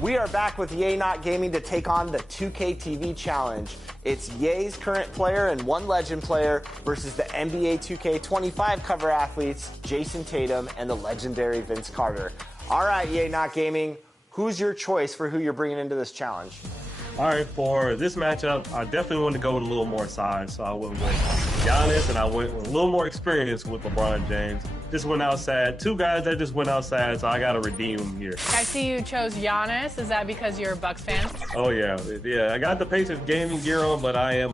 We are back with Yay Not Gaming to take on the 2K TV Challenge. It's Yay's current player and one legend player versus the NBA 2K25 cover athletes, Jason Tatum and the legendary Vince Carter. All right, Yay Not Gaming, who's your choice for who you're bringing into this challenge? All right, for this matchup, I definitely want to go with a little more size. So I went with Giannis, and I went with a little more experience with LeBron James. Just went outside. Two guys that just went outside, so I got to redeem them here. I see you chose Giannis. Is that because you're a Bucks fan? Oh, yeah. Yeah, I got the Pacers gaming gear on, but I am.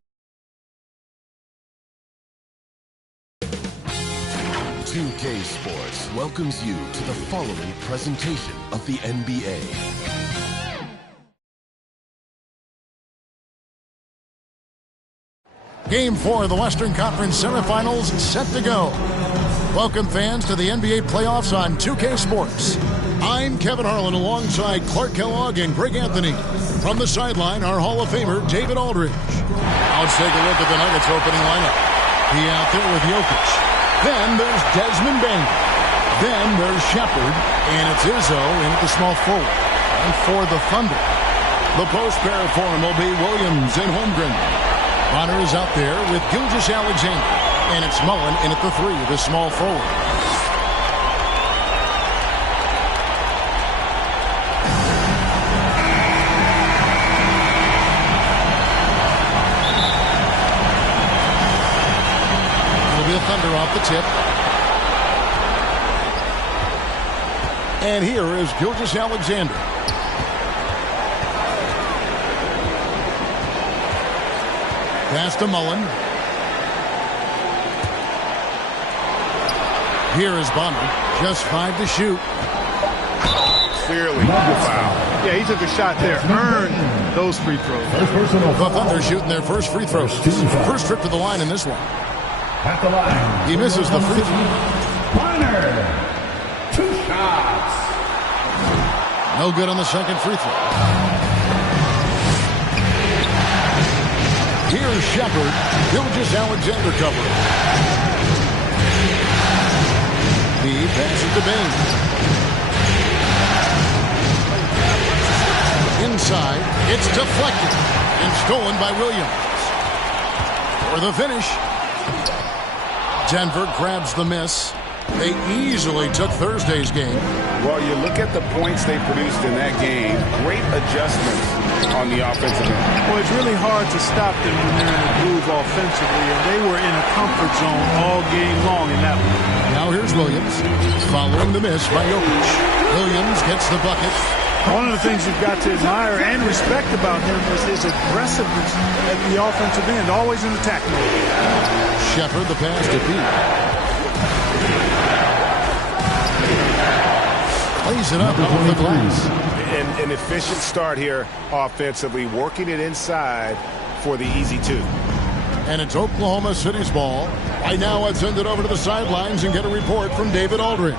2K Sports welcomes you to the following presentation of the NBA. Game 4 of the Western Conference semifinals set to go. Welcome fans to the NBA playoffs on 2K Sports. I'm Kevin Harlan alongside Clark Kellogg and Greg Anthony. From the sideline, our Hall of Famer, David Aldridge. Now let's take a look at the Nuggets opening lineup. He out there with Jokic. Then there's Desmond Bain. Then there's Shepard. And it's Izzo in at the small forward. And for the Thunder, the post pair for him will be Williams and Holmgren. Bonner is out there with Gilgeous-Alexander. And it's Mullen in at the 3, the small forward. It'll be a Thunder off the tip. And here is Gilgeous-Alexander. Pass to Mullen. Here is Bonner. Just 5 to shoot. Clearly a foul. Yeah, he took a shot there. Earned those free throws. The Thunder shooting their first free throws. First trip to the line in this one. At the line. He misses the free throw. Bonner. 2 shots. No good on the second free throw. Here's Shepard. Gilgeous-Alexander covering. He passes to Bain. Inside, it's deflected and stolen by Williams. For the finish, Denver grabs the miss. They easily took Thursday's game. Well, you look at the points they produced in that game. Great adjustments on the offensive end. Well, it's really hard to stop them when they're in a groove offensively, and they were in a comfort zone all game long in that one. Now here's Williams, following the miss by Jokic. Williams gets the bucket. One of the things you've got to admire and respect about him is his aggressiveness at the offensive end, always in attack mode. Shepard, the pass to Pete. Plays it up off the glass. An efficient start here offensively, working it inside for the easy 2. And it's Oklahoma City's ball. Right now, let's send it over to the sidelines and get a report from David Aldridge.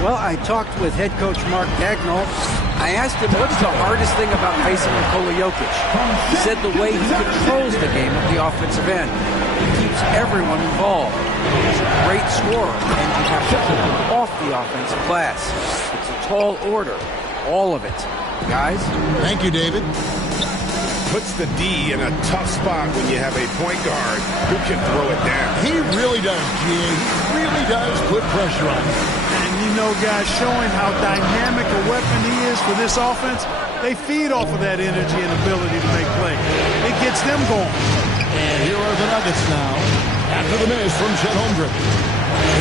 Well, I talked with head coach Mark Dagnall. I asked him what's the hardest thing about facing Nikola Jokic. He said the way he controls the game at the offensive end. He keeps everyone involved. He's a great scorer, and you have to keep him off the offensive glass. It's a tall order, all of it. Guys? Thank you, David. Puts the D in a tough spot when you have a point guard who can throw it down. He really does, G. He really does put pressure on him. And you know, guys, showing how dynamic a weapon he is for this offense, they feed off of that energy and ability to make plays. It gets them going. And here are the Nuggets now. After the miss from Chet Holmgren.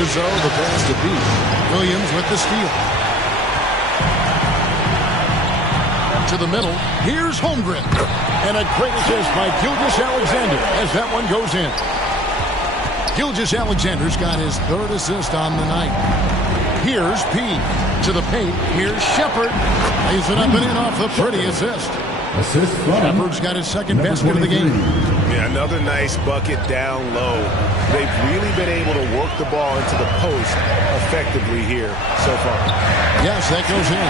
Izzo, the pass to Pete. Williams with the steal. To the middle. Here's Holmgren. And a great assist by Gilgeous-Alexander as that one goes in. Gilgeous-Alexander's got his 3rd assist on the night. Here's P. To the paint. Here's Shepard. Lays it up and in off the pretty assist. Shepard's got his 2nd basket of the game. Yeah, another nice bucket down low. They've really been able to work the ball into the post effectively here so far. Yes, that goes in.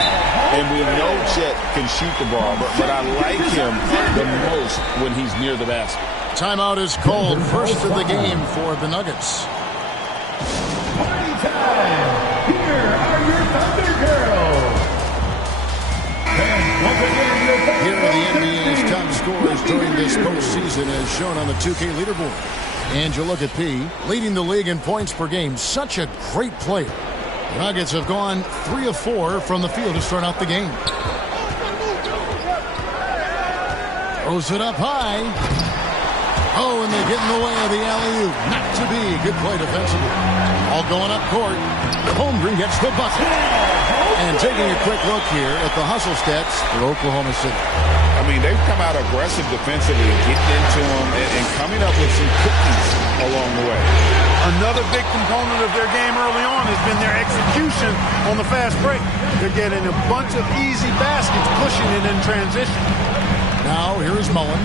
And we know Chet can shoot the ball, but I like him the most when he's near the basket. Timeout is called. First of the game for the Nuggets. Party time! Here are your Thunder Girls! And once again, your Thunder Here are the NBA's top scorers during this postseason as shown on the 2K leaderboard. And you look at P, leading the league in points per game. Such a great player. The Nuggets have gone 3 of 4 from the field to start out the game. Throws it up high. Oh, and they get in the way of the alley-oop. Not to be. Good play defensively. All going up court. Holmgren gets the bucket. And taking a quick look here at the hustle stats for Oklahoma City. I mean, they've come out aggressive defensively and getting into them and coming up with some cookies along the way. Another big component of their game early on has been their execution on the fast break. They're getting a bunch of easy baskets, pushing it in transition. Now here's Mullen.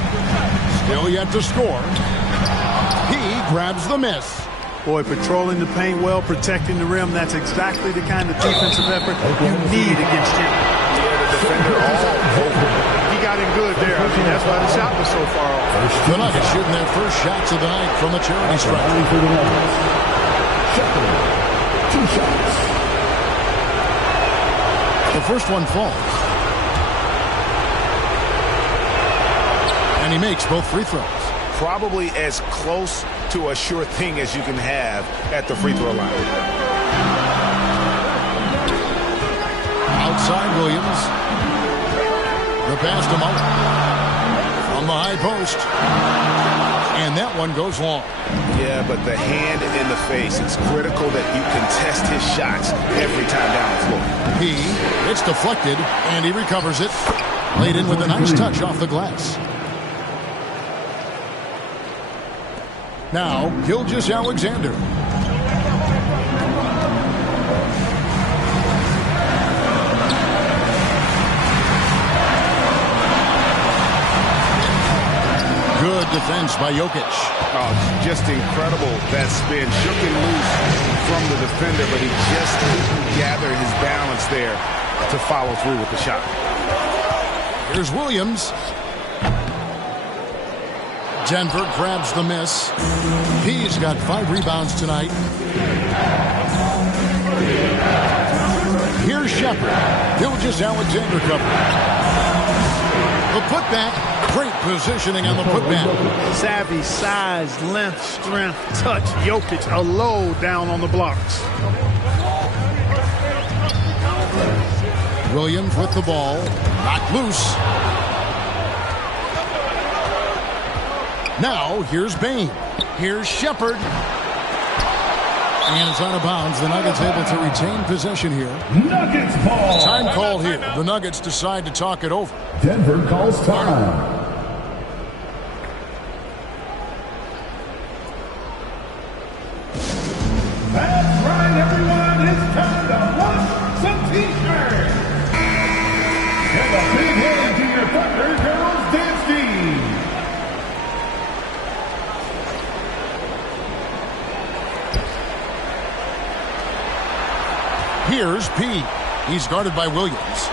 Still yet to score. He grabs the miss. Boy, patrolling the paint well, protecting the rim. That's exactly the kind of defensive effort you need against him. Yeah, the defender all over. He got in good there. I mean, that's why the shot was so far off. The Nuggets shooting their first shots of the night from the charity stripe. Two shots. The first one falls. And he makes both free throws. Probably as close to a sure thing as you can have at the free throw line. Outside Williams. The pass to Mullen. From the high post. And that one goes long. Yeah, but the hand in the face. It's critical that you contest his shots every time down the floor. It's deflected, and he recovers it. Laid in with a nice touch off the glass. Now, Gilgeous-Alexander. Good defense by Jokic. Oh, just incredible, that spin. Shook him loose from the defender, but he just couldn't gather his balance there to follow through with the shot. Here's Williams. Denver grabs the miss. He's got 5 rebounds tonight. Here's Shepard. Gilgeous-Alexander cover. The putback. Great positioning on the putback. Savvy, size, length, strength, touch. Jokic, a low down on the blocks. Williams with the ball. Knocked loose. Now, here's Bain. Here's Shepard. And it's out of bounds. The Nuggets able to retain possession here. Nuggets ball. Time called here. The Nuggets decide to talk it over. Denver calls time. That's right, everyone. It's time to wash some t-shirts. Give a big hand to your Thunder Girls dance team. Here's P. He's guarded by Williams.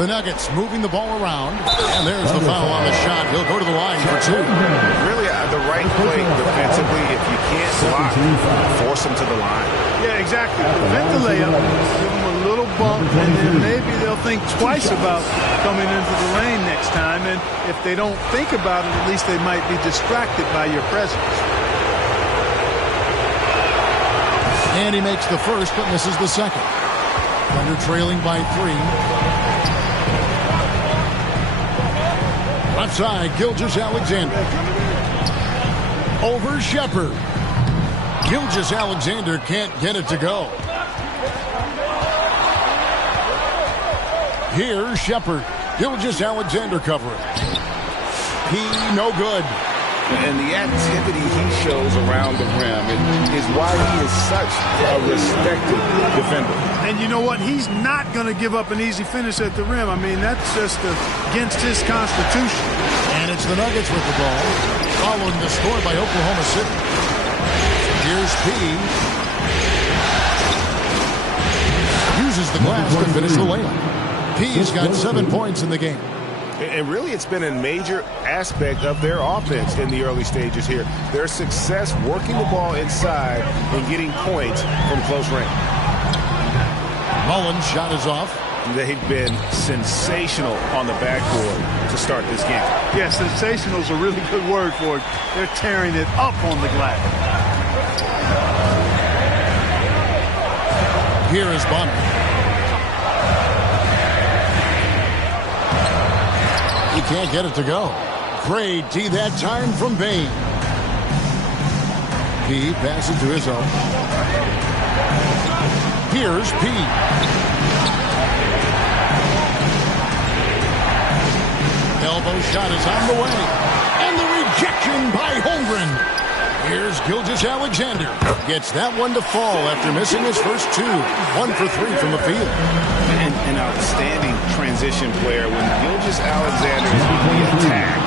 The Nuggets moving the ball around. And there's the foul on the shot. He'll go to the line for 2. Really, the right play defensively. If you can't block, force him to the line. Yeah, exactly. Prevent the layup. Give him a little bump, and then maybe they'll think twice about coming into the lane next time. And if they don't think about it, at least they might be distracted by your presence. And he makes the first, but misses the second. Thunder trailing by 3. Left side, Gilgeous-Alexander. Over Shepard. Gilgeous-Alexander can't get it to go. Here's Shepard. Gilgeous-Alexander covering. He no good. And the activity he shows around the rim is why he is such a respected defender. And you know what? He's not going to give up an easy finish at the rim. I mean, that's just against his constitution. And it's the Nuggets with the ball, following the score by Oklahoma City. Here's P. Uses the glass to finish the layup. P's got 7 points in the game. And really, it's been a major aspect of their offense in the early stages here. Their success working the ball inside and getting points from close range. Mullen's shot is off. They've been sensational on the backboard to start this game. Yeah, sensational is a really good word for it. They're tearing it up on the glass. Here is Bonner. He can't get it to go. Great D that time from Bain. P passes to Izzo. Here's P. Elbow shot is on the way. And the rejection by Holmgren. Here's Gilgeous-Alexander. Gets that one to fall after missing his first two. 1 for 3 from the field. An outstanding transition player when Gilgeous-Alexander is on the attack.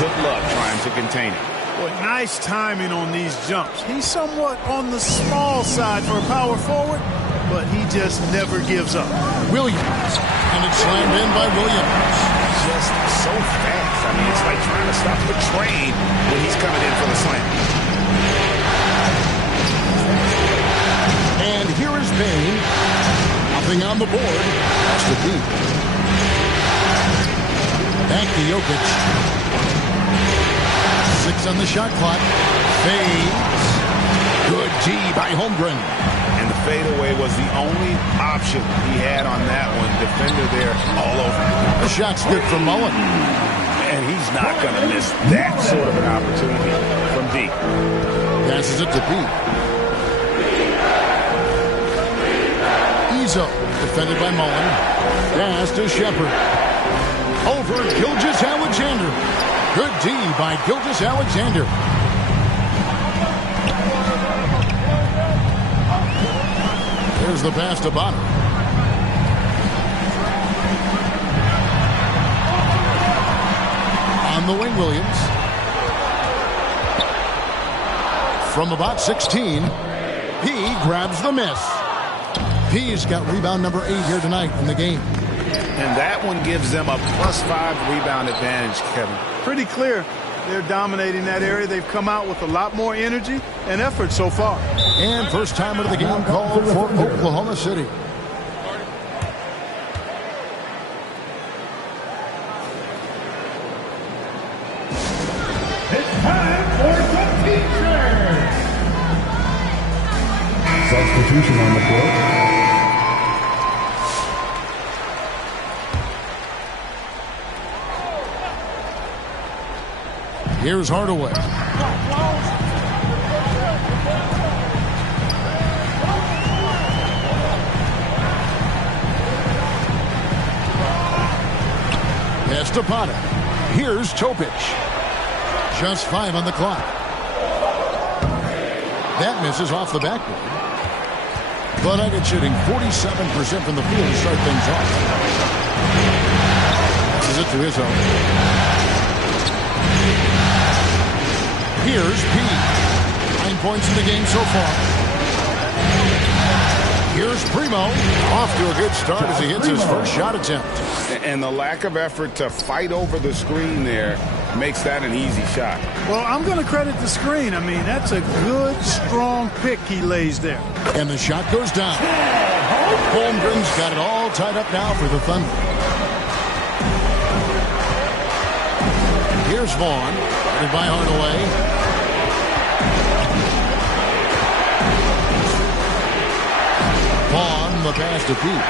Good luck trying to contain it. Boy, nice timing on these jumps. He's somewhat on the small side for a power forward, but he just never gives up. Williams. And it's slammed in by Williams. Just so fast. I mean, it's like trying to stop the train when he's coming in for the slam. And here is Bain. Nothing on the board. That's the deep. Back to Jokic. 6 on the shot clock. Fades. Good D by Holmgren. And the fadeaway was the only option he had on that one. Defender there all over. The shot's good from Mullen. And he's not going to miss that sort of an opportunity from D. Passes it to B. Izzo, defended by Mullen. Pass to Shepard. Over Gilgeous-Alexander. Good D by Gilgeous-Alexander. There's the pass to Bonner. On the wing, Williams. From about 16, he grabs the miss. He's got rebound number 8 here tonight in the game. And that one gives them a +5 rebound advantage, Kevin. Pretty clear. They're dominating that area. They've come out with a lot more energy and effort so far. And first time of the game called for Oklahoma City. It's time for some teachers. Substitution on the floor. Here's Hardaway. Estepana. Here's Topic. Just 5 on the clock. That misses off the backboard. But Nuggets shooting 47% from the field to start things off. Passes it to Izzo. Here's P. 9 points in the game so far. Here's Primo. Off to a good start as he hits his first shot attempt. And the lack of effort to fight over the screen there makes that an easy shot. Well, I'm going to credit the screen. I mean, that's a good, strong pick he lays there. And the shot goes down. Holmgren's got it all tied up now for the Thunder. Here's Vaughn. Headed by Hardaway. Vaughn, the pass to Pete.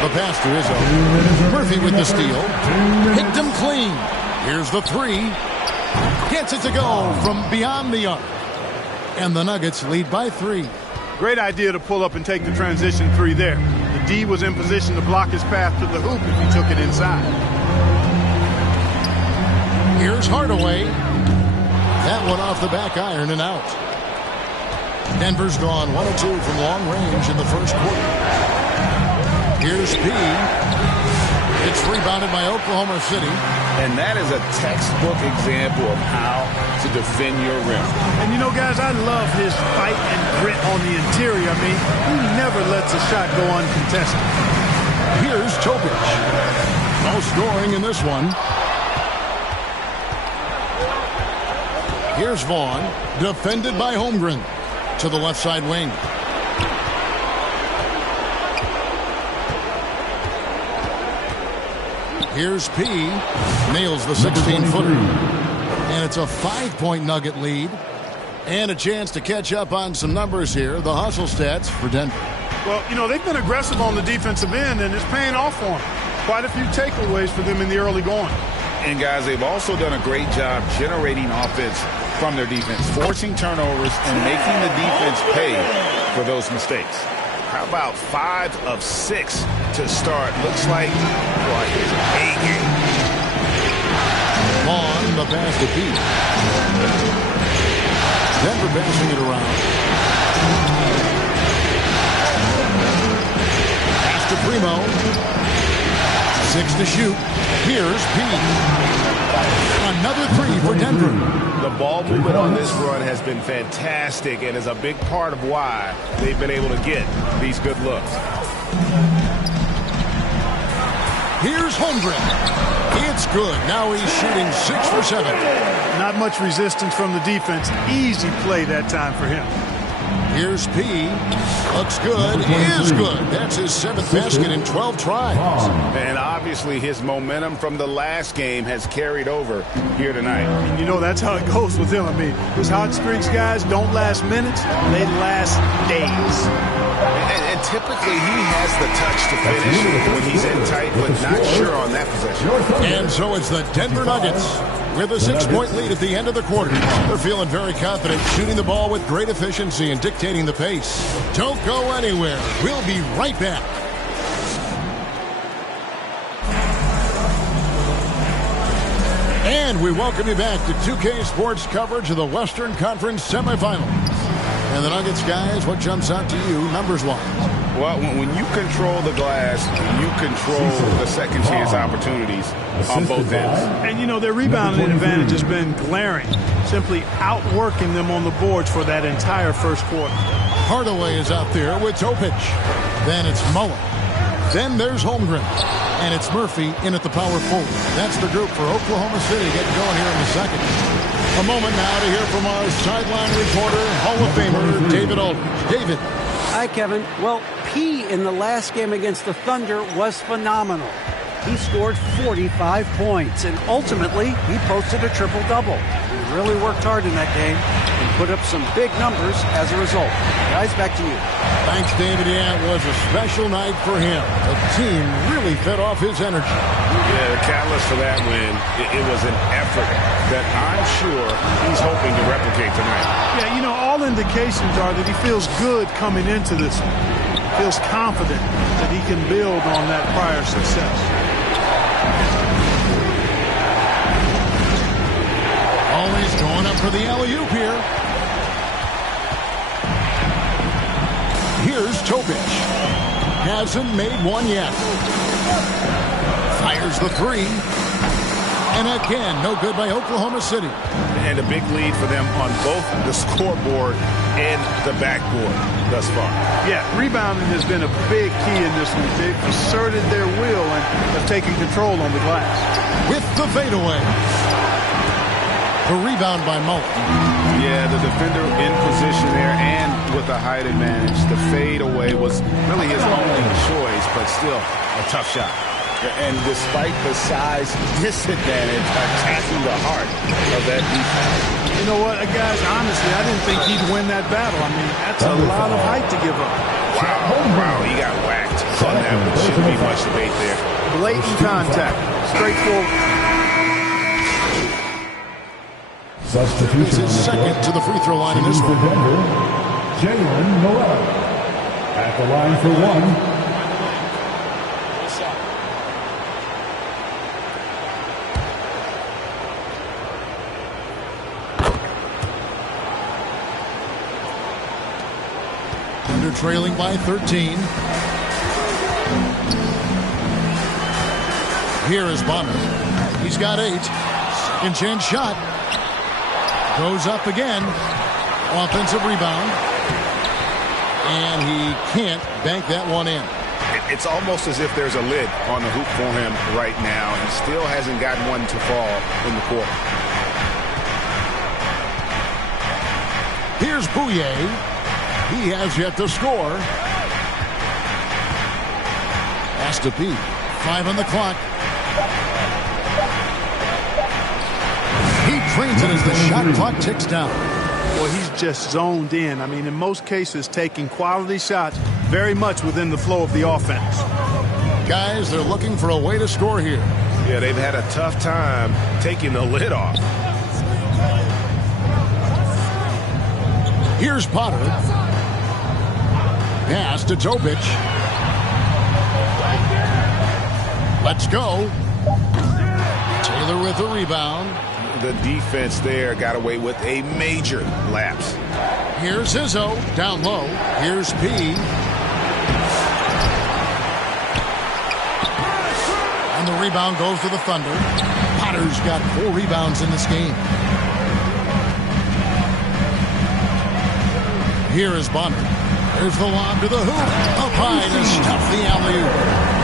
The pass to Izzo. Murphy with the steal. Hit him clean. Here's the 3. Gets it to go from beyond the arc. And the Nuggets lead by 3. Great idea to pull up and take the transition 3 there. The D was in position to block his path to the hoop if he took it inside. Here's Hardaway. That one off the back iron and out. Denver's gone 1 of 2 from long range in the first quarter. Here's P. It's rebounded by Oklahoma City. And that is a textbook example of how to defend your rim. And you know, guys, I love his fight and grit on the interior. I mean, he never lets a shot go uncontested. Here's Topic. No scoring in this one. Here's Vaughn, defended by Holmgren. To the left side wing. Here's P. Nails the 16-footer. And it's a 5-point Nugget lead. And a chance to catch up on some numbers here. The hustle stats for Denver. Well, you know, they've been aggressive on the defensive end, and it's paying off for them. Quite a few takeaways for them in the early going. And, guys, they've also done a great job generating offense from their defense, forcing turnovers and making the defense pay for those mistakes. How about 5 of 6 to start? Looks like his A game. On the pass to Pete. Denver passing it around. Pass to Primo. 6 to shoot. Here's Pete. Another 3 for Denver. The ball movement on this run has been fantastic and is a big part of why they've been able to get these good looks. Here's Holmgren. It's good. Now he's shooting 6 for 7. Not much resistance from the defense. Easy play that time for him. Here's P. Looks good. Is good. That's his 7th basket in 12 tries. And obviously his momentum from the last game has carried over here tonight. You know, that's how it goes with him. I mean, his hot streaks, guys, don't last minutes. They last days. And typically he has the touch to finish when he's in tight, but not sure on that possession. And so it's the Denver Nuggets with a 6-point lead at the end of the quarter. They're feeling very confident, shooting the ball with great efficiency and dictating the pace. Don't go anywhere. We'll be right back. And we welcome you back to 2K Sports coverage of the Western Conference semifinals. And the Nuggets, guys, what jumps out to you numbers-wise? Well, when you control the glass, you control the second chance opportunities on both ends. And, you know, their rebounding advantage has been glaring, simply outworking them on the boards for that entire first quarter. Hardaway is out there with Topic. Then it's Mullen. Then there's Holmgren. And it's Murphy in at the power forward. That's the group for Oklahoma City getting going here in the second. A moment now to hear from our sideline reporter, Hall of Famer, David Aldridge. David. Hi, Kevin. Well, P in the last game against the Thunder was phenomenal. He scored 45 points, and ultimately, he posted a triple-double. He really worked hard in that game and put up some big numbers as a result. Guys, back to you. Thanks, David. Yeah, it was a special night for him. The team really fed off his energy. Yeah, the catalyst for that win, it was an effort that I'm sure he's hoping to replicate tonight. Yeah, you know, all indications are that he feels good coming into this one. Feels confident that he can build on that prior success. Always going up for the alley-oop here. Here's Topic. Hasn't made one yet. Fires the 3. And again, no good by Oklahoma City. And a big lead for them on both the scoreboard and the backboard thus far. Yeah, rebounding has been a big key in this one. They've asserted their will and have taken control on the glass. With the fadeaway. The rebound by Mullen. Yeah, the defender in position there and with a height advantage. The fadeaway was really his only choice, but still a tough shot. And despite the size disadvantage, attacking the heart of that defense. You know what, guys, honestly, I didn't think he'd win that battle. I mean, that's a lot of height to give up. Wow, he got whacked on that one. Shouldn't be much debate there. Blatant contact. Straightforward. This is second to the free throw line in this one. Jalen Noel at the line for 1. Thunder trailing by 13. Here is Bonner. He's got 8. Second chance shot. Goes up again. Offensive rebound. And he can't bank that one in. It's almost as if there's a lid on the hoop for him right now. He still hasn't gotten one to fall in the quarter. Here's Bouye. He has yet to score. Has to be 5 on the clock. He trains it as the shot clock ticks down. Well, he's just zoned in. I mean, in most cases, taking quality shots very much within the flow of the offense. Guys, they're looking for a way to score here. Yeah, they've had a tough time taking the lid off. Here's Potter. Pass to Topic. Let's go. Taylor with the rebound. The defense there got away with a major lapse. Here's Izzo down low. Here's P. And the rebound goes to the Thunder. Potter's got 4 rebounds in this game. Here is Bonner. There's the lob to the hoop. Up high to stuff the alley-oop.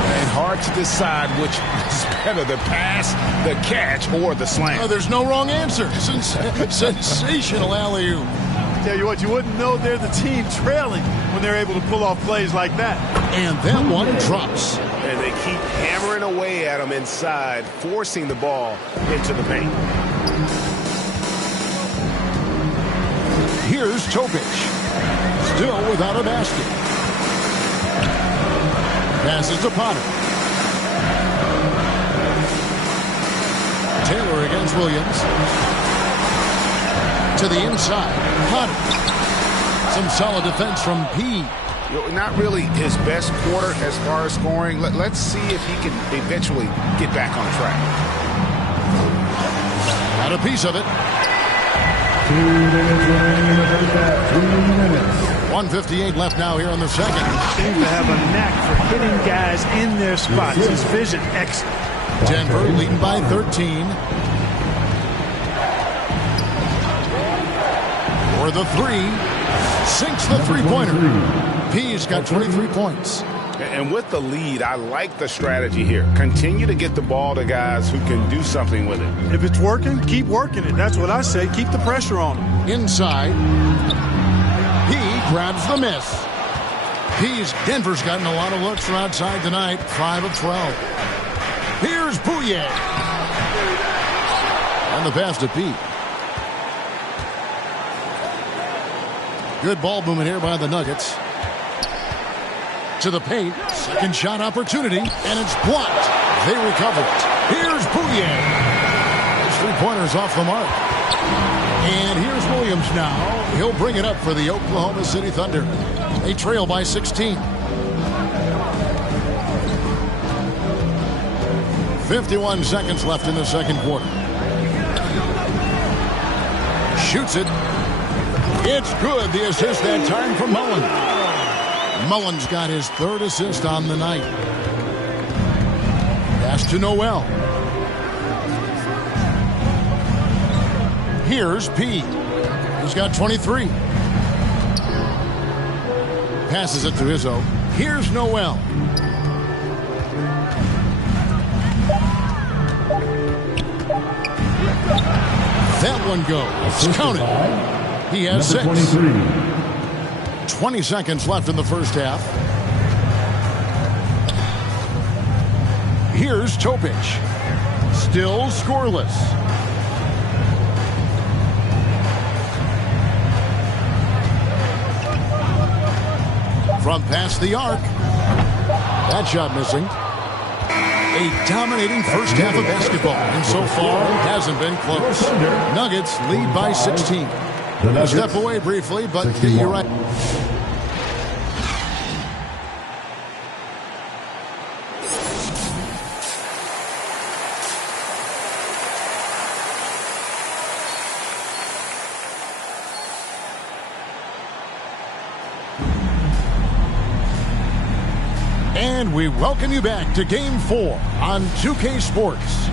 And hard to decide which is better, the pass, the catch, or the slam. There's no wrong answer. Sensational alley-oop. Tell you what, you wouldn't know they're the team trailing when they're able to pull off plays like that. And that one drops. And they keep hammering away at him inside, forcing the ball into the paint. Here's Topic. Still without a basket. Passes to Potter. Taylor against Williams. To the inside. Potter. Some solid defense from P. Not really his best quarter as far as scoring. Let's see if he can eventually get back on track. Got a piece of it. 2 minutes remaining in the first half. 2 minutes. 1:58 left now here in the second. Seems to have a knack for hitting guys in their spots. His vision, excellent. Denver leading by 13. For the 3. Sinks the three-pointer. P's got 23 points. And with the lead, I like the strategy here. Continue to get the ball to guys who can do something with it. If it's working, keep working it. That's what I say. Keep the pressure on him. Inside. He grabs the miss. Denver's gotten a lot of looks from outside tonight. 5 of 12. Here's Bouye. And the pass to Pete. Good ball movement here by the Nuggets. To the paint. Second shot opportunity. And it's blocked. They recover it. Here's Bouye. His three-pointer's off the mark. And here's Williams now. He'll bring it up for the Oklahoma City Thunder. They trail by 16. 51 seconds left in the second quarter. Shoots it. It's good. The assist that time from Mullen. Mullen's got his 3rd assist on the night. Pass to Noel. Here's P. He's got 23. Passes it to Izzo. Here's Noel. That one goes. Count it. He has 6. 20 seconds left in the first half. Here's Topic. Still scoreless. From past the arc. That shot missing. A dominating first half of basketball, and so far hasn't been close. Nuggets lead by 16. A step away briefly, but you're right. And we welcome you back to Game 4 on 2K Sports.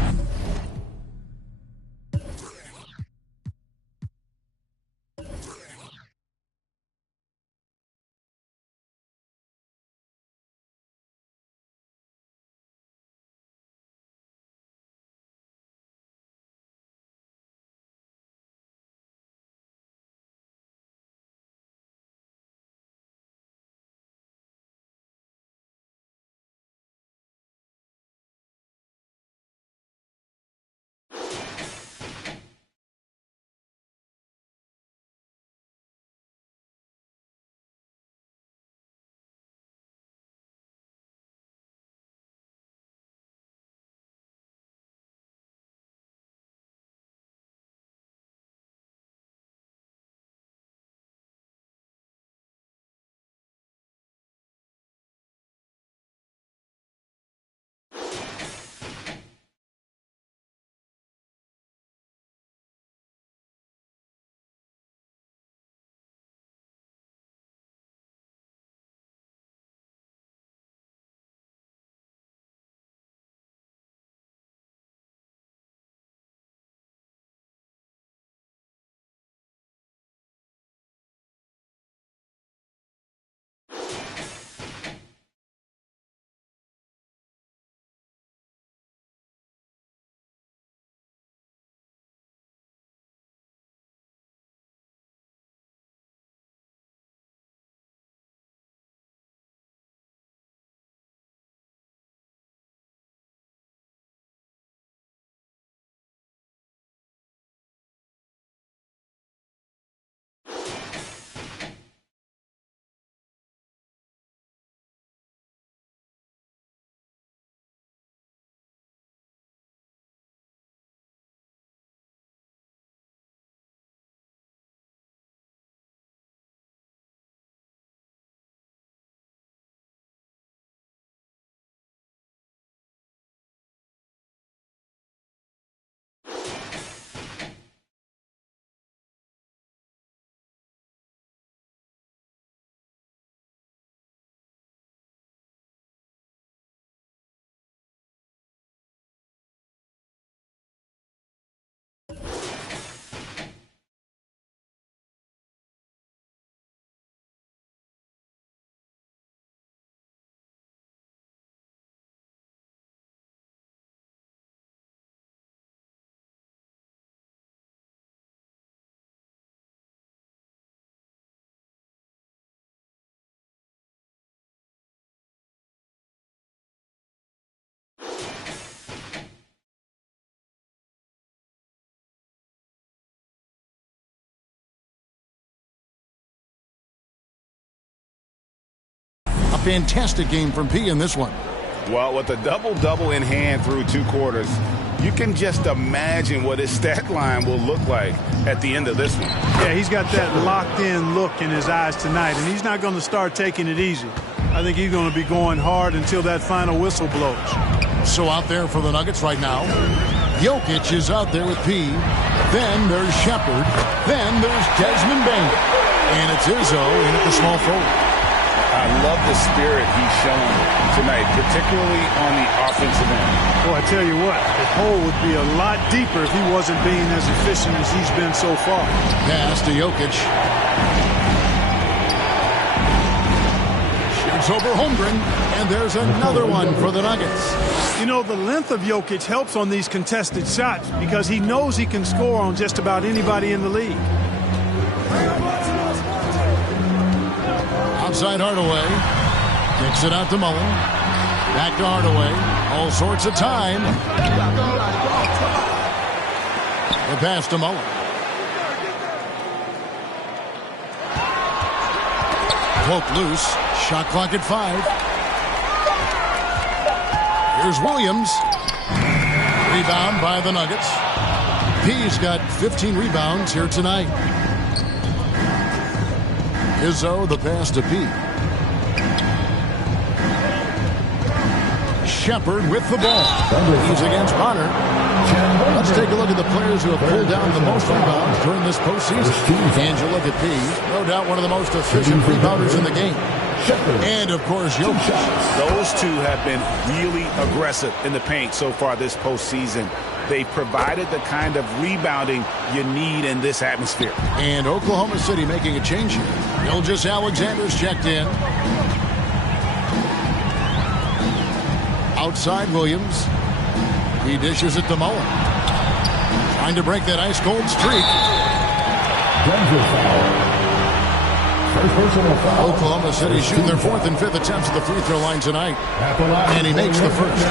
Fantastic game from P in this one. Well, with a double-double in hand through 2 quarters, you can just imagine what his stat line will look like at the end of this one. Yeah, he's got that locked-in look in his eyes tonight, and he's not going to start taking it easy. I think he's going to be going hard until that final whistle blows. So out there for the Nuggets right now, Jokic is out there with P. Then there's Shepard. Then there's Desmond Bain. And it's Izzo in at the small forward. I love the spirit he's shown tonight, particularly on the offensive end. Boy, I tell you what, the hole would be a lot deeper if he wasn't being as efficient as he's been so far. Pass to Jokic. Shoots over Holmgren, and there's another one for the Nuggets. You know, the length of Jokic helps on these contested shots because he knows he can score on just about anybody in the league. Outside Hardaway. Kicks it out to Mullen. Back to Hardaway. All sorts of time. The pass to Mullen. Cloak loose. Shot clock at 5. Here's Williams. Rebound by the Nuggets. P's got 15 rebounds here tonight. Izzo, the pass to P. Shepard with the ball. He's against Bonner. Let's take a look at the players who have pulled down the most rebounds during this postseason. And you look at P, no doubt one of the most efficient rebounders in the game. And, of course, Jokic. Those two have been really aggressive in the paint so far this postseason. They've provided the kind of rebounding you need in this atmosphere. And Oklahoma City making a change here. Gilgeous Alexander's checked in. Outside Williams. He dishes it to Mullen. Trying to break that ice-cold streak. Oklahoma City shooting their 4th and 5th attempts at the free throw line tonight. And he makes the first.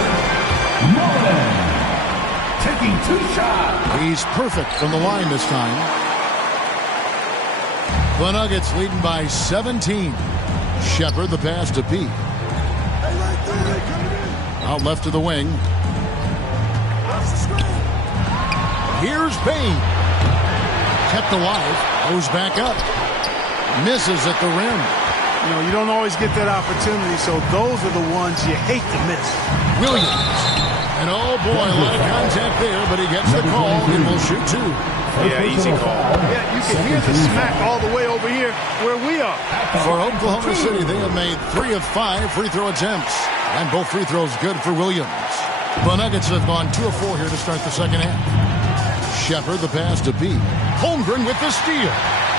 Taking 2 shots. He's perfect from the line this time. The Nuggets leading by 17. Shepard the pass to P. Out left to the wing. Here's Payne. Kept alive. Goes back up. Misses at the rim. You know, you don't always get that opportunity, so those are the ones you hate to miss. Williams. And oh boy, a lot of contact there, but he gets the call and will shoot 2. Yeah, easy call. Yeah, you can hear the smack all the way over here where we are. For Oklahoma City, they have made 3 of 5 free throw attempts. And both free throws good for Williams. The Nuggets have gone 2 of 4 here to start the second half. Shepard the pass to B. Holmgren with the steal.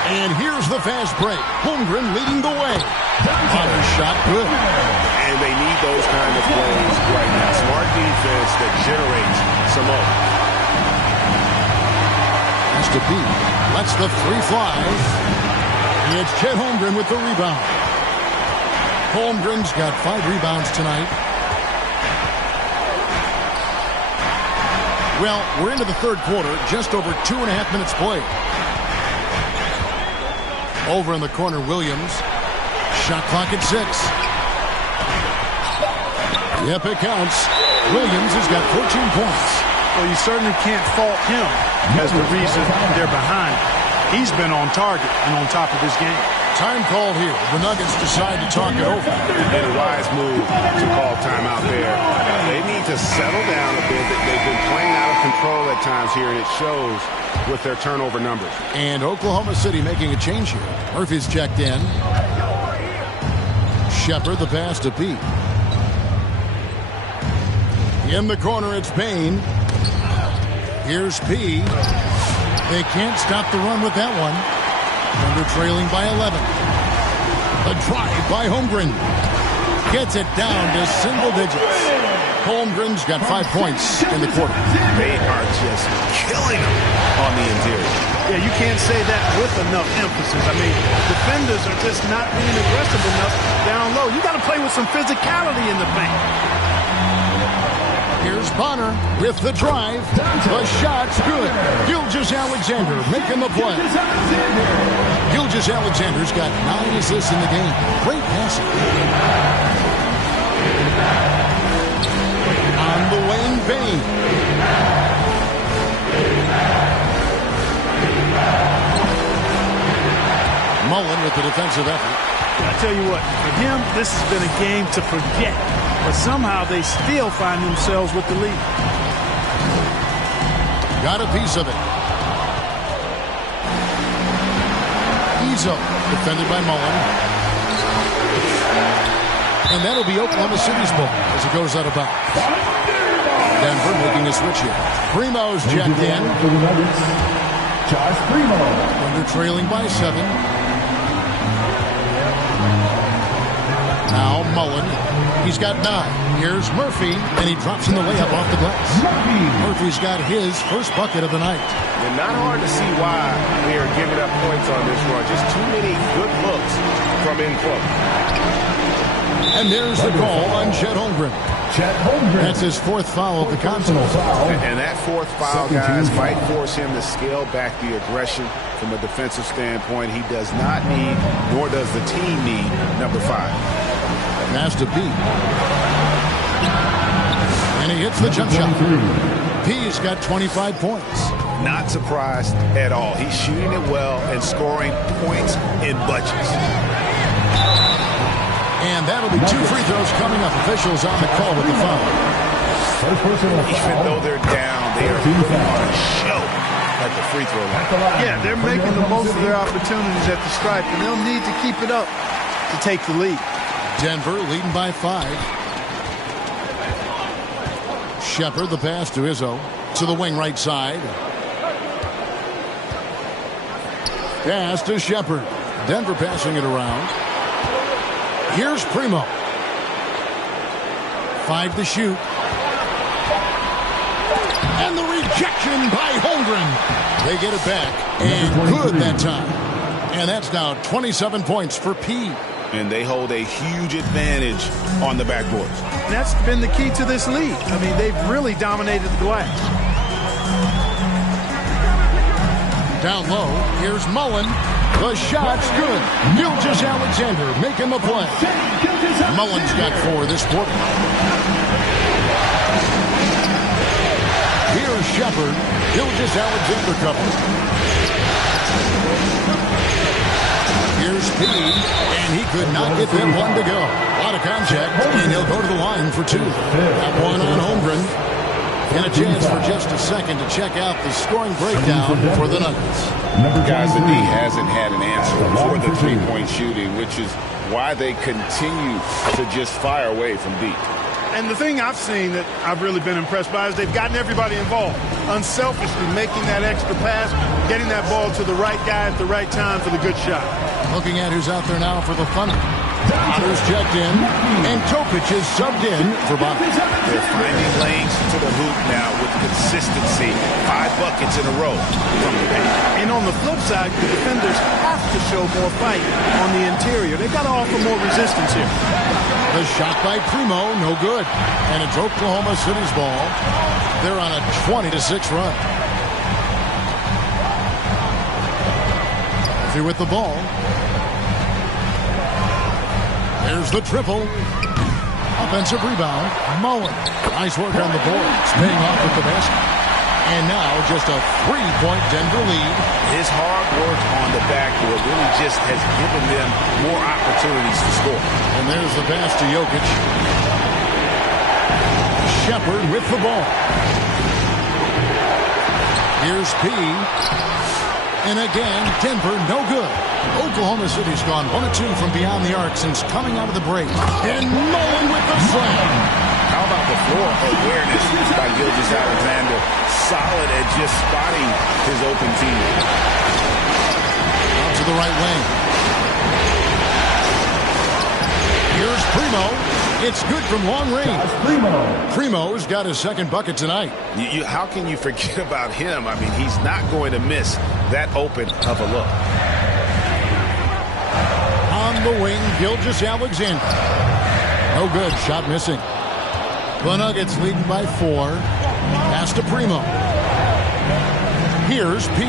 And here's the fast break. Holmgren leading the way. Hunter shot good. And they need those kind of plays right now. Smart defense that generates some open. Pass to B. Lets the 3 fly. And it's Chet Holmgren with the rebound. Holmgren's got 5 rebounds tonight. Well, we're into the third quarter, just over 2.5 minutes played. Over in the corner, Williams. Shot clock at 6. Yep, it counts. Williams has got 14 points. Well, you certainly can't fault him as the reason they're behind. He's been on target and on top of his game. Time called here. The Nuggets decide to talk it over. And a wise move to call timeout there. They need to settle down a bit. They've been playing out of control at times here, and it shows with their turnover numbers. And Oklahoma City making a change here. Murphy's checked in. Shepard the pass to Pete. In the corner, it's Payne. Here's P. They can't stop the run with that one. Thunder trailing by 11. The drive by Holmgren. Gets it down to single digits. Holmgren's got 5 points in the quarter. They are just killing them on the interior. Yeah, you can't say that with enough emphasis. I mean, defenders are just not being aggressive enough down low. You got to play with some physicality in the paint. Here's Bonner with the drive. The shot's good. Gilgeous Alexander making the play. Gilgeous Alexander's got 9 assists in the game. Great passing. On the wing, Payne. Mullen with the defensive effort. I tell you what, for him, this has been a game to forget. But somehow they still find themselves with the lead. Got a piece of it. Izzo, defended by Mullen. And that'll be Oklahoma City's ball as it goes out of bounds. Denver making a switch here. Primo's checked in. Thunder trailing by 7. Now Mullen. He's got 9. Here's Murphy, and he drops in the layup off the glass. Murphy's got his first bucket of the night. And not hard to see why they are giving up points on this run. Just too many good looks from in close. And there's the call on Chet Holmgren. That's his 4th foul of the contest. And that 4th foul, guys, might force him to scale back the aggression from a defensive standpoint. He does not need, nor does the team need, number 5. Pass to P. And he hits the jump shot. P's got 25 points. Not surprised at all. He's shooting it well and scoring points in bunches. And that'll be 2 free throws coming up. Officials on the call with the foul. Even though they're down, they are putting on a show at the free throw line. Yeah, they're making the most of their opportunities at the stripe, and they'll need to keep it up to take the lead. Denver leading by 5. Shepard, the pass to Izzo. To the wing right side. Pass to Shepard. Denver passing it around. Here's Primo. 5 to shoot. And the rejection by Holmgren. They get it back. And good that time. And that's now 27 points for P. And they hold a huge advantage on the backboards. And that's been the key to this league. I mean, they've really dominated the glass. Down low, here's Mullen. The shot's good. Gilgeous-Alexander making the play. Mullen's got 4 this quarter. Here's Shepard. Gilgeous-Alexander cover. Here's P, and he could not get them one to go. A lot of contact, and he'll go to the line for 2. That one on Holmgren. And a chance for just a second to check out the scoring breakdown for the Nuggets. Guys, the D hasn't had an answer for the three-point shooting, which is why they continue to just fire away from deep. And the thing I've seen that I've really been impressed by is they've gotten everybody involved, unselfishly making that extra pass, getting that ball to the right guy at the right time for the good shot. Looking at who's out there now for the Thunder. Otter's checked in, and Topic is subbed in for Bobby. They're finding lanes to the hoop now with consistency. 5 buckets in a row from the paint. And on the flip side, the defenders have to show more fight on the interior. They've got to offer more resistance here. The shot by Primo, no good. And it's Oklahoma City's ball. They're on a 20-6 run. Through with the ball. There's the triple. Offensive rebound. Mullen. Nice work on the boards. Paying off with the basket. And now just a 3-point Denver lead. His hard work on the backboard really just has given them more opportunities to score. And there's the pass to Jokic. Shepard with the ball. Here's P. And again, Denver no good. Oklahoma City's gone 1 of 2 from beyond the arc since coming out of the break. And Mullen with the slam. How about the floor awareness by Gilgeous-Alexander? Solid at just spotting his open teammate. Out to the right wing. Here's Primo. It's good from long range. Primo's got his second bucket tonight. How can you forget about him? I mean, he's not going to miss that open of a look. On the wing, Gilgeous-Alexander. No good. Shot missing. The Nuggets leading by 4. Pass to Primo. Here's P.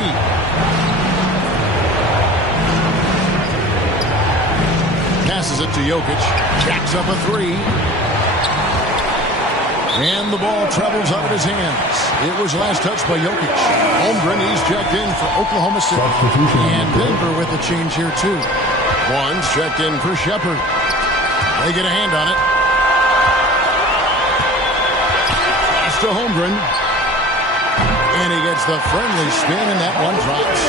Passes it to Jokic. Jacks up a 3. And the ball travels out of his hands. It was last touched by Jokic. Holmgren, he's checked in for Oklahoma City. And Denver with a change here, too. Barnes checked in for Shepard. They get a hand on it. Pass to Holmgren. And he gets the friendly spin, and that one drops.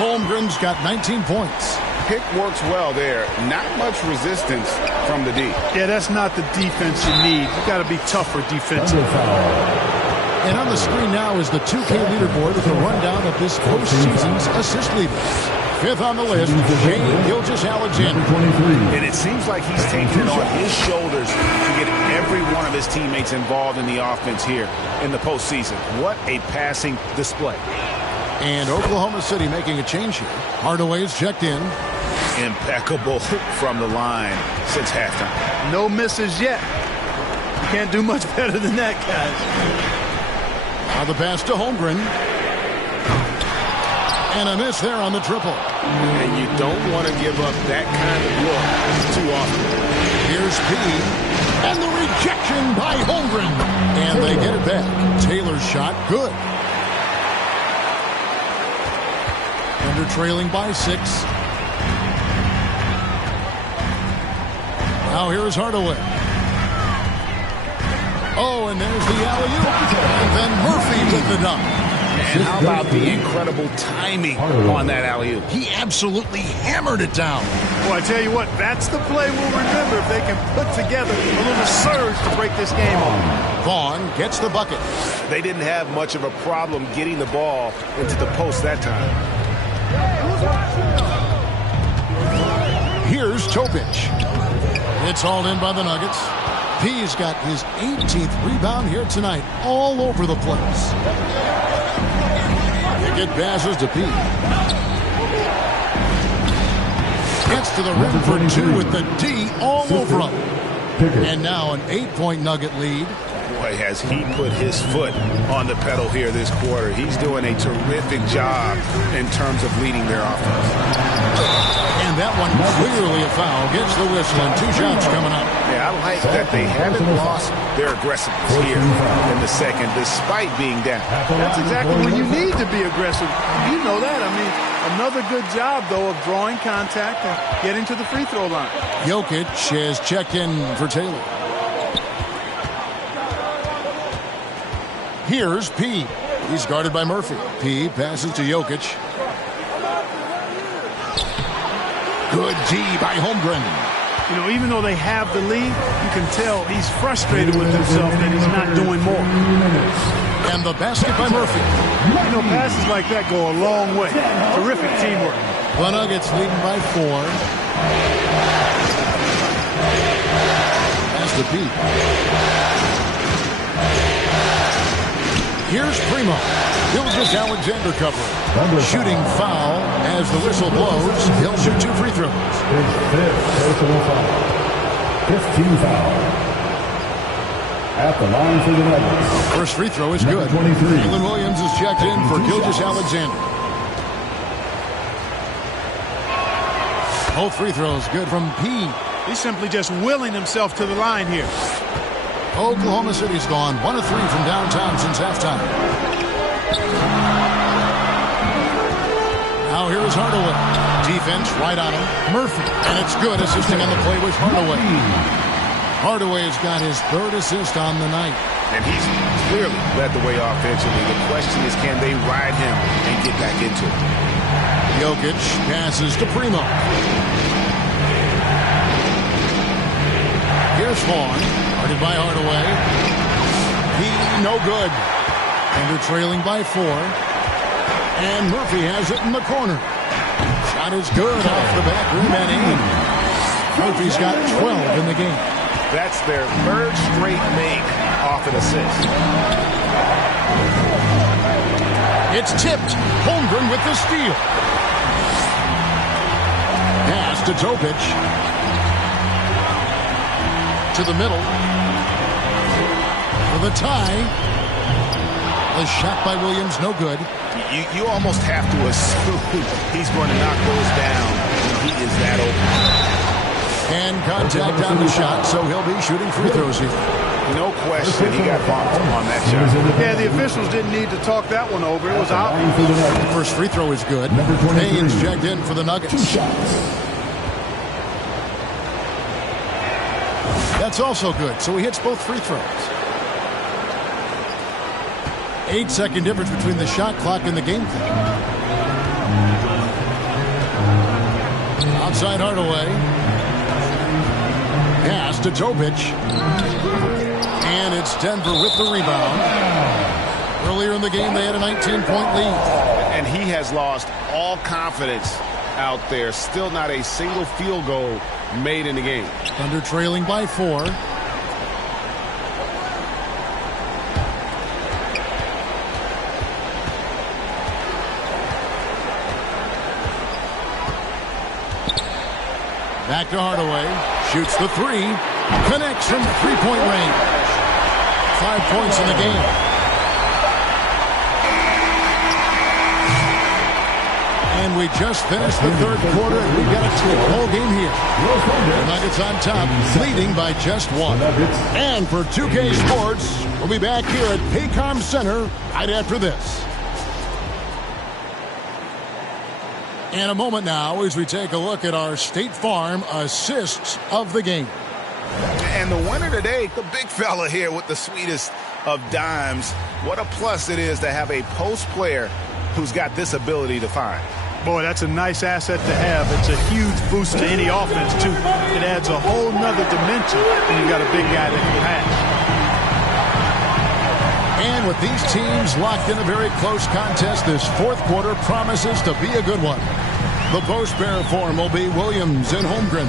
Holmgren's got 19 points. Pick works well there. Not much resistance from the D. Yeah, that's not the defense you need. You've got to be tougher defensively. And on the screen now is the 2K leaderboard with a rundown of this postseason's assist leaders. 5th on the list, Shane Gilgeous-Alexander. And it seems like he's taking it on his shoulders to get every one of his teammates involved in the offense here in the postseason. What a passing display. And Oklahoma City making a change here. Hardaway's checked in. Impeccable from the line since halftime. No misses yet. You can't do much better than that, guys. Now the pass to Holmgren. And a miss there on the triple. And you don't want to give up that kind of look too often. Here's P. And the rejection by Holmgren. And they get it back. Taylor's shot, good. And they're trailing by 6. Now here's Hardaway. Oh, and there's the alley-oop. And then Murphy with the dunk. And how about the incredible timing on that alley-oop? He absolutely hammered it down. Well, I tell you what, that's the play we'll remember if they can put together a little surge to break this game off. Vaughn gets the bucket. They didn't have much of a problem getting the ball into the post that time. Here's Topic. It's hauled in by the Nuggets. P's got his 18th rebound here tonight, all over the place. Pickett passes to P. Gets to the rim for two with the D all over him. And now an 8-point Nugget lead. Boy, has he put his foot on the pedal here this quarter. He's doing a terrific job in terms of leading their offense. And that one clearly a foul. Gets the whistle and 2 shots coming up. Yeah, I like that they haven't lost their aggressiveness here in the second, despite being down. That's exactly when you need to be aggressive. You know that. I mean, another good job, though, of drawing contact and getting to the free throw line. Jokic has checked in for Taylor. Here's P. He's guarded by Murphy. P passes to Jokic. Good D by Holmgren. You know, even though they have the lead, you can tell he's frustrated with himself that he's not doing more. And the basket by Murphy. You know, passes like that go a long way. Terrific teamwork. The Nuggets leading by 4. Pass to P. Here's Primo. Gilgeous Alexander cover. Shooting foul as the whistle blows. He'll shoot 2 free throws. 15 foul. At the line for the Nuggets. First free throw is good. Jalen Williams is checked in for Gilgeous Alexander. Both free throws good from P. He's simply just willing himself to the line here. Oklahoma City's gone 1 of 3 from downtown since halftime. Now here is Hardaway. Defense right on him. Murphy. And it's good, assisting on the play with Hardaway. Hardaway's got his 3rd assist on the night. And he's clearly led the way offensively. The question is, can they ride him and get back into it? Jokic passes to Primo. Here's Vaughn. Guarded by Hardaway. He no good. And they're trailing by 4. And Murphy has it in the corner. Shot is good off the back rim and in. Murphy's got 12 in the game. That's their 3rd straight make off an assist. It's tipped. Holmgren with the steal. Pass to Topic. To the middle. For the tie. The shot by Williams, no good. You almost have to assume he's going to knock those down when he is that open. And contact on the shot, so he'll be shooting free throws here. No question, he got bumped on that shot. Yeah, the officials didn't need to talk that one over. It was out. The first free throw is good. Payne's checked in for the Nuggets. That's also good, so he hits both free throws. 8-second difference between the shot clock and the game clock. Outside Hardaway. Pass to Topic. And it's Denver with the rebound. Earlier in the game, they had a 19-point lead. And he has lost all confidence out there. Still not a single field goal made in the game. Thunder trailing by 4. Back to Hardaway. Shoots the 3. Connects from 3-point range. 5 points in the game. And we just finished the 3rd quarter, and we've got a tight ball game here. The Nuggets on top, leading by just 1. And for 2K Sports, we'll be back here at Paycom Center right after this. In a moment now, as we take a look at our State Farm assists of the game. And the winner today, the big fella here with the sweetest of dimes. What a plus it is to have a post player who's got this ability to find. Boy, that's a nice asset to have. It's a huge boost to any offense, too. It adds a whole nother dimension when you've got a big guy that can pass. And with these teams locked in a very close contest, this fourth quarter promises to be a good one. The post pair form will be Williams and Holmgren.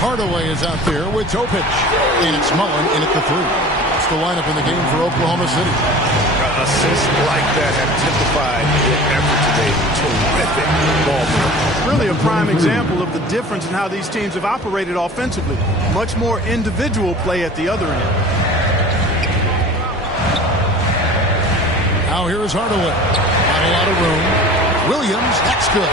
Hardaway is out there with Topic. And it's Mullen in at the 3. That's the lineup in the game for Oklahoma City. Assists like that have typified their effort today. Terrific ball. Really a prime example of the difference in how these teams have operated offensively. Much more individual play at the other end. Now here is Hardaway. Not a lot of room. Williams, that's good.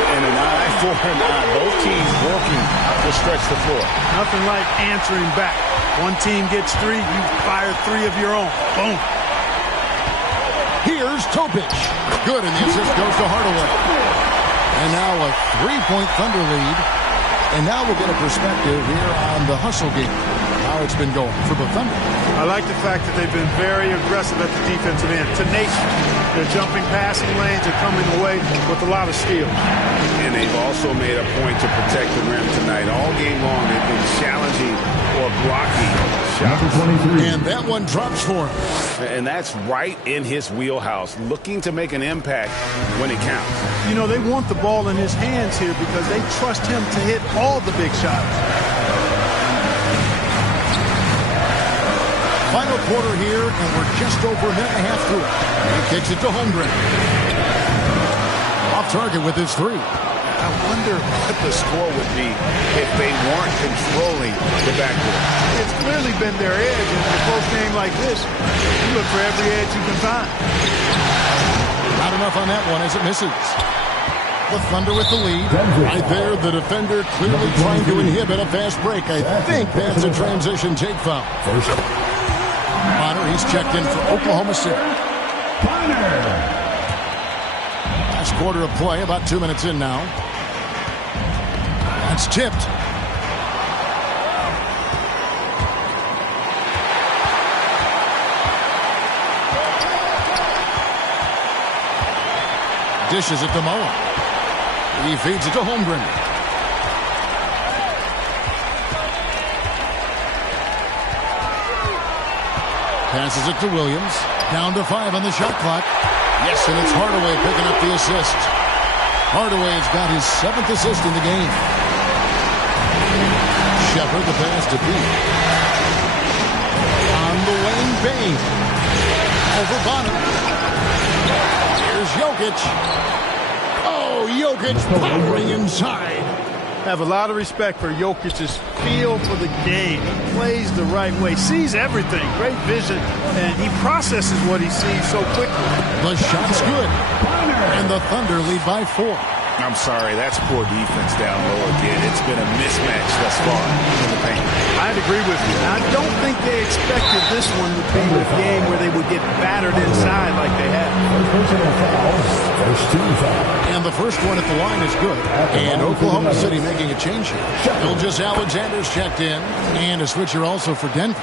And an eye for an eye. Both teams working to stretch the floor. Nothing like answering back. One team gets 3, you fire 3 of your own. Boom. Here's Topic. Good, and the assist goes to Hardaway. And now a 3-point Thunder lead. And now we'll get a perspective here on the hustle game. How it's been going for the Thunder. I like the fact that they've been very aggressive at the defensive end. Tenacious. They're jumping passing lanes and coming away with a lot of steals. And they've also made a point to protect the rim tonight. All game long, they've been challenging or blocking shots. And that one drops for him. And that's right in his wheelhouse, looking to make an impact when it counts. You know, they want the ball in his hands here because they trust him to hit all the big shots. Final quarter here, and we're just over a minute and a half through it. He kicks it to Holmgren. Off target with his 3. I wonder what the score would be if they weren't controlling the backcourt. It's clearly been their edge, and in a close game like this, you look for every edge you can find. Not enough on that one as it misses. The Thunder with the lead. Right there, the defender clearly trying to inhibit a fast break. I think that's a transition take foul. Bonner, he's checked in for Oklahoma City. Last quarter of play, about 2 minutes in now. That's tipped. Dishes it to Mullen. He feeds it to Holmgren. Passes it to Williams. Down to 5 on the shot clock. Yes, and it's Hardaway picking up the assist. Hardaway's got his 7th assist in the game. Shepard, the pass to Pete. On the lane, Bain. Over Bonner. Here's Jokic. Oh, Jokic powering inside. Have a lot of respect for Jokic's feel for the game. He plays the right way, sees everything, great vision, and he processes what he sees so quickly. The shot's good, and the Thunder lead by 4. I'm sorry, that's poor defense down low again. It's been a mismatch thus far in the paint. I'd agree with you. I don't think they expected this one to be the game where they would get battered inside like they have. And the first one at the line is good. And Oklahoma City making a change here. Ilgis Alexander's checked in. And a switcher also for Denver.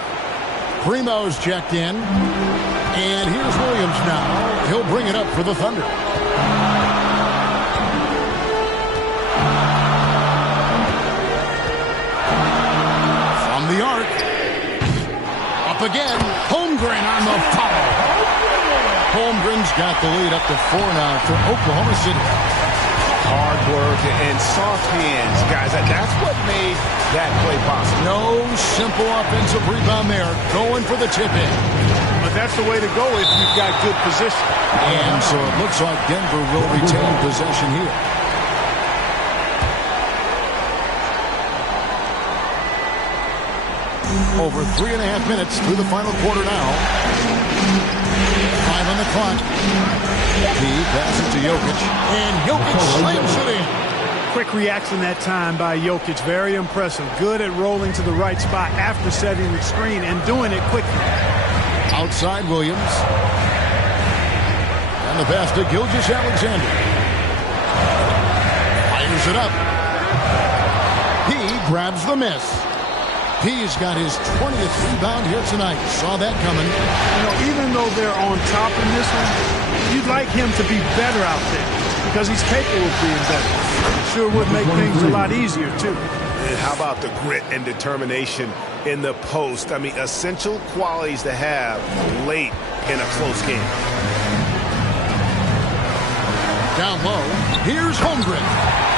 Primo's checked in. And here's Williams now. He'll bring it up for the Thunder. From the arc. Up again. Holmgren on the foul. Holmgren's got the lead up to 4 now for Oklahoma City. Hard work and soft hands, guys. That's what made that play possible. No simple offensive rebound there. Going for the tip in. But that's the way to go if you've got good position. And so it looks like Denver will retain possession here. Over 3.5 minutes through the final quarter now. 5 on the clock. He passes to Jokic. And Jokic slams it in. Quick reaction that time by Jokic. Very impressive. Good at rolling to the right spot after setting the screen and doing it quickly. Outside Williams. And the pass to Ilgis Alexander. Fires it up. He grabs the miss. He's got his 20th rebound here tonight. Saw that coming. You know, even though they're on top in this one, you'd like him to be better out there because he's capable of being better. Sure would make things a lot easier, too. And how about the grit and determination in the post? I mean, essential qualities to have late in a close game. Down low, here's Holmgren.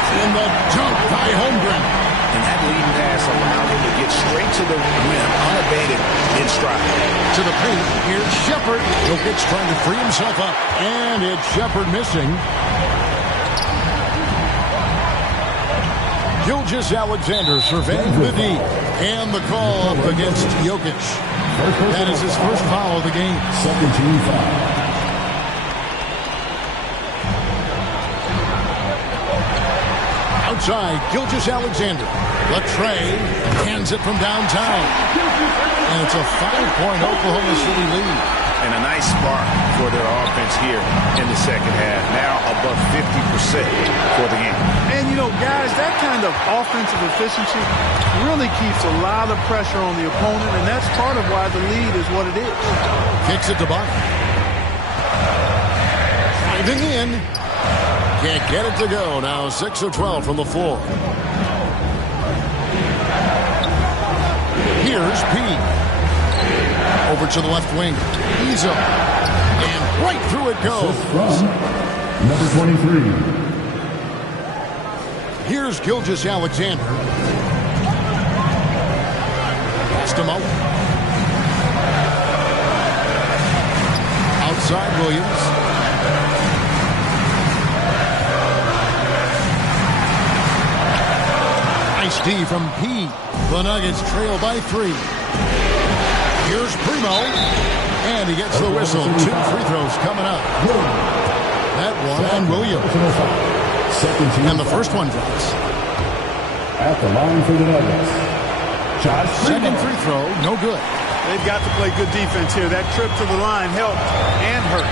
In the dunk by Holmgren. And that leading pass allowed him to get straight to the rim, unabated in stride. To the paint, here's Shepard. Jokic trying to free himself up. And it's Shepard missing. Gilgeous-Alexander surveying the D. And the call up against Jokic. That is his first foul of the game. Second team foul. Outside, Gilgeous-Alexander. Latrey hands it from downtown. And it's a 5-point Oklahoma City lead. And a nice spark for their offense here in the second half. Now above 50% for the game. And, you know, guys, that kind of offensive efficiency really keeps a lot of pressure on the opponent, and that's part of why the lead is what it is. Kicks it to Bonner. Driving in. Can't get it to go. Now 6 of 12 from the floor. Here's P. Over to the left wing. Izzo. And right through it goes. Number 23. Here's Gilgeous-Alexander. Pass to Mullen. Outside Williams. Nice D from P. The Nuggets trail by 3. Here's Primo. And he gets the whistle. 2 free throws coming up. That one on Williams. And the first one drops. At the line for the Nuggets. Second free throw, no good. They've got to play good defense here. That trip to the line helped and hurt.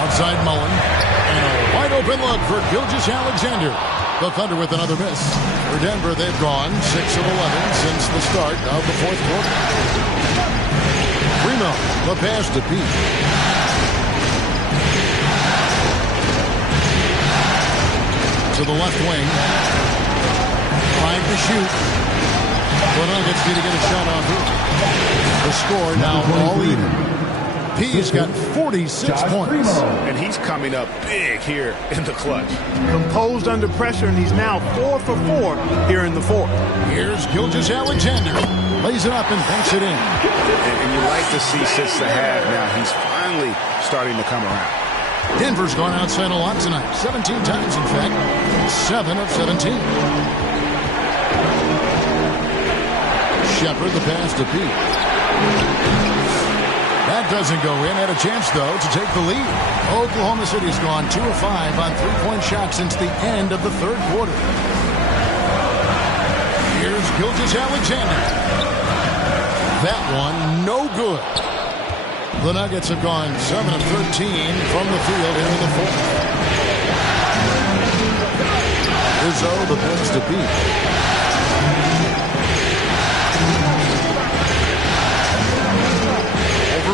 Outside Mullen. And a wide open look for Gilgeous-Alexander. The Thunder with another miss. For Denver, they've gone 6 of 11 since the start of the fourth quarter. Primo, the pass to Pete. To the left wing. Trying to shoot. The Nuggets need to get a shot off here. The score now all even. P's got 46 points. And he's coming up big here in the clutch. Composed under pressure, and he's now 4 for 4 here in the fourth. Here's Gilgeous-Alexander. Lays it up and banks it in. And you like to see since the half now, he's finally starting to come around. Denver's gone outside a lot tonight. 17 times, in fact. 7 of 17. Shepard, the pass to Pete. That doesn't go in. Had a chance, though, to take the lead. Oklahoma City's gone 2 of 5 on three-point shots since the end of the third quarter. Here's Gilgeous-Alexander. That one, no good. The Nuggets have gone 7 of 13 from the field into the fourth. Izzo, the pass to Pete.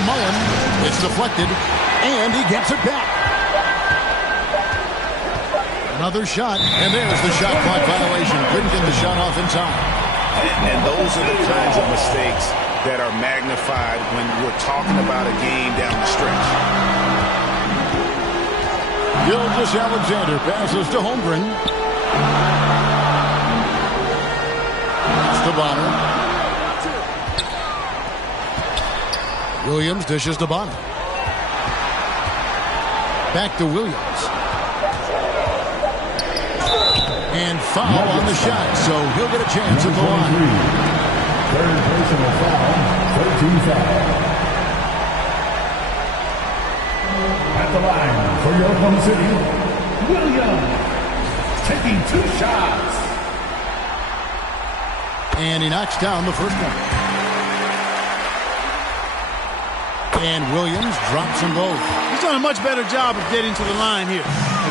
Mullen, it's deflected, and he gets it back. Another shot, and there's the shot clock violation. Couldn't get the shot off in time. And those are the kinds of mistakes that are magnified when we're talking about a game down the stretch. Gilgeous-Alexander passes to Holmgren. It's to Bonner. Williams dishes to Bonner. Back to Williams. And foul on the shot, so he'll get a chance at the line. Third personal foul, 13 foul. At the line for your Oklahoma City, Williams taking 2 shots. And he knocks down the first one. And Williams drops them both. He's done a much better job of getting to the line here.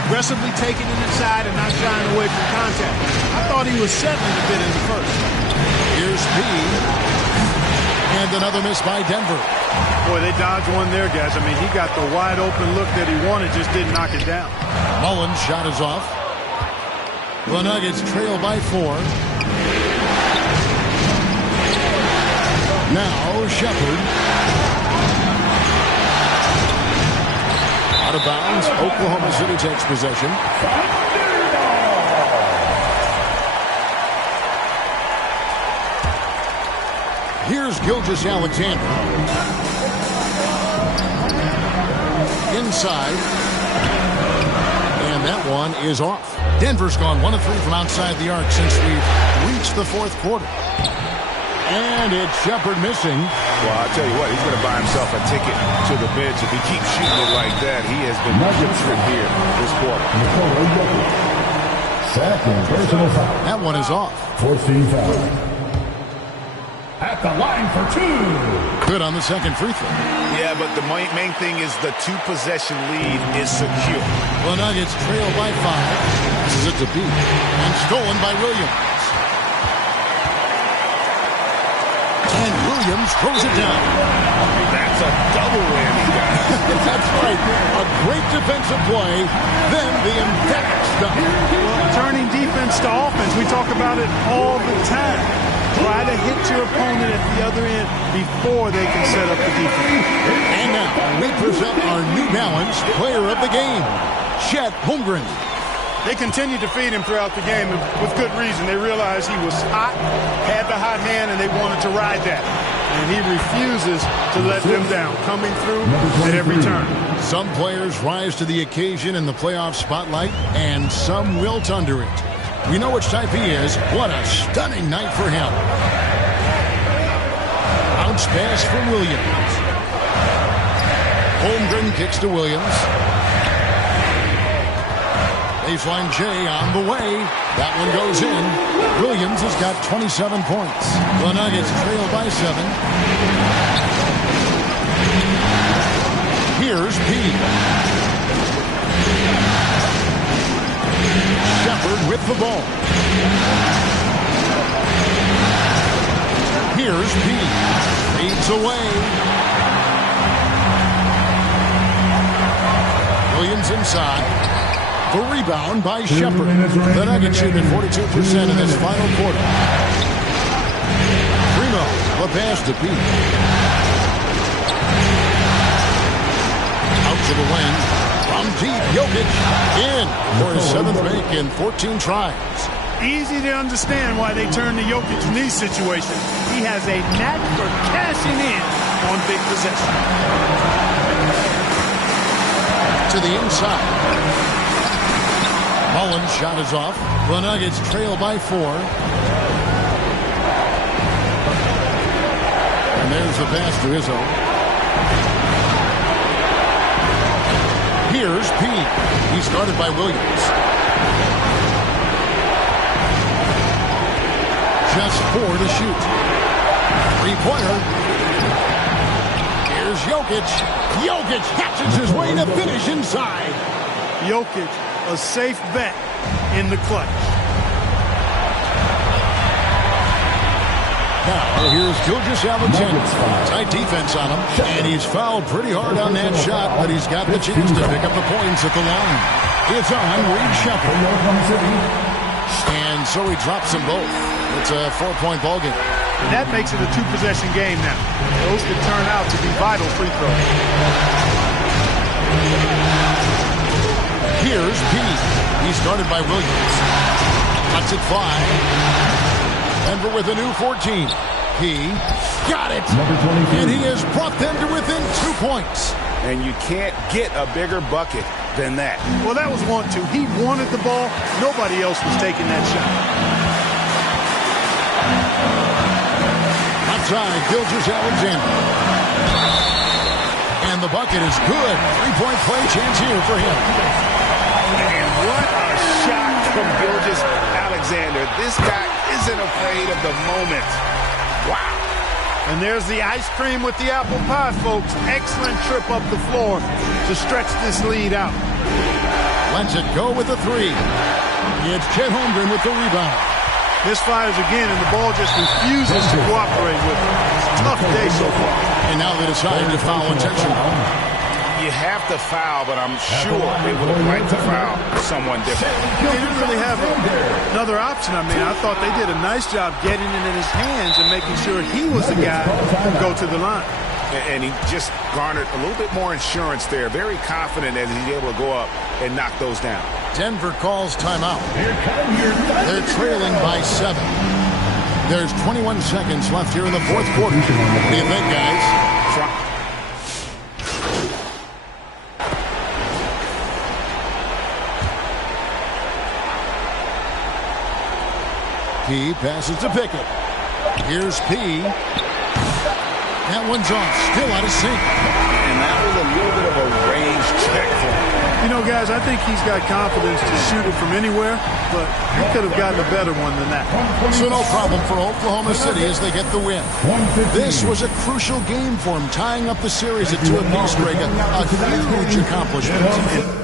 aggressively taking it inside and not shying away from contact. I thought he was settling a bit in the first. Here's P. And another miss by Denver. Boy, they dodged one there, guys. I mean, he got the wide open look that he wanted, just didn't knock it down. Mullins' shot is off. The Nuggets trail by 4. Now Shepard. Out of bounds. Oklahoma City takes possession. Here's Gilgeous-Alexander. Inside. And that one is off. Denver's gone 1 of 3 from outside the arc since we've reached the fourth quarter. And it's Shepard missing. Well, I'll tell you what, he's going to buy himself a ticket to the bench. If he keeps shooting it like that, he has been putrid here this quarter. Second personal foul. That one is off. 14 foul. At the line for 2. Good on the second free throw. Yeah, but the main thing is the 2-possession lead is secure. The Nuggets trail by 5. This is it to beat. And stolen by Williams. And Williams throws it down. That's a double whammy, guys. That's right. A great defensive play, then the emphatic stuff. Turning defense to offense, we talk about it all the time. Try to hit your opponent at the other end before they can set up the defense. And now we present our New Balance player of the game, Chet Holmgren. They continued to feed him throughout the game with good reason. They realized he was hot, had the hot hand, and they wanted to ride that. And he refuses to let them down, coming through at every turn. Some players rise to the occasion in the playoff spotlight, and some wilt under it. We know which type he is. What a stunning night for him. Bounce pass from Williams. Holmgren kicks to Williams. Baseline J on the way. That one goes in. Williams has got 27 points. The Nuggets trail by 7. Here's P. Shepard with the ball. Here's P. Fades away. Williams inside. The rebound by Shepard. The Nuggets shoot at 42% in this final quarter. Primo, the pass to P. Out to the wing. From deep, Jokic in for his 7th make in 14 tries. Easy to understand why they turn to Jokic in these situations. He has a knack for cashing in on big possession. To the inside. Mullins' shot is off. The Nuggets trail by 4. And there's the pass to Izzo. Here's P. He's guarded by Williams. Just 4 to shoot. 3-pointer. Here's Jokic. Jokic hatches his way to finish inside. Jokic, a safe bet in the clutch. Now, here's Gilgeous-Alexander. Tight defense on him, and he's fouled pretty hard on that shot, but he's got the chance to pick up the points at the line. It's on Reed Shepard. And so he drops them both. It's a 4-point ball game. And that makes it a 2-possession game now. Those could turn out to be vital free throws. Here's P. He's guarded by Williams. Cuts it 5. Denver with a new 14. He got it. And he has brought them to within 2 points. And you can't get a bigger bucket than that. Well, that was 1-2. He wanted the ball. Nobody else was taking that shot. Outside, Gilgeous-Alexander. And the bucket is good. 3-point play chance here for him. And what a shot from Gilgeous-Alexander. This guy isn't afraid of the moment. Wow. And there's the ice cream with the apple pie, folks. Excellent trip up the floor to stretch this lead out. Lets it go with the three. It's Chet Holmgren with the rebound. Misfires again, and the ball just refuses to cooperate with him. It's a tough day so far. And now they decide to foul intentionally. You have to foul, but I'm sure they would have liked to foul someone different. They didn't really have another option. I mean, I thought they did a nice job getting it in his hands and making sure he was the guy to go to the line. And he just garnered a little bit more insurance there. Very confident as he's able to go up and knock those down. Denver calls timeout. They're trailing by 7. There's 21 seconds left here in the fourth quarter. What do you think, guys? P passes to Pickett. Here's P. That one's off. Still out of sync. And that was a little bit of a range check for him. You know, guys, I think he's got confidence to shoot it from anywhere, but he could have gotten a better one than that. So no problem for Oklahoma City as they get the win. This was a crucial game for him, tying up the series at 2 apiece, Greg. A huge accomplishment.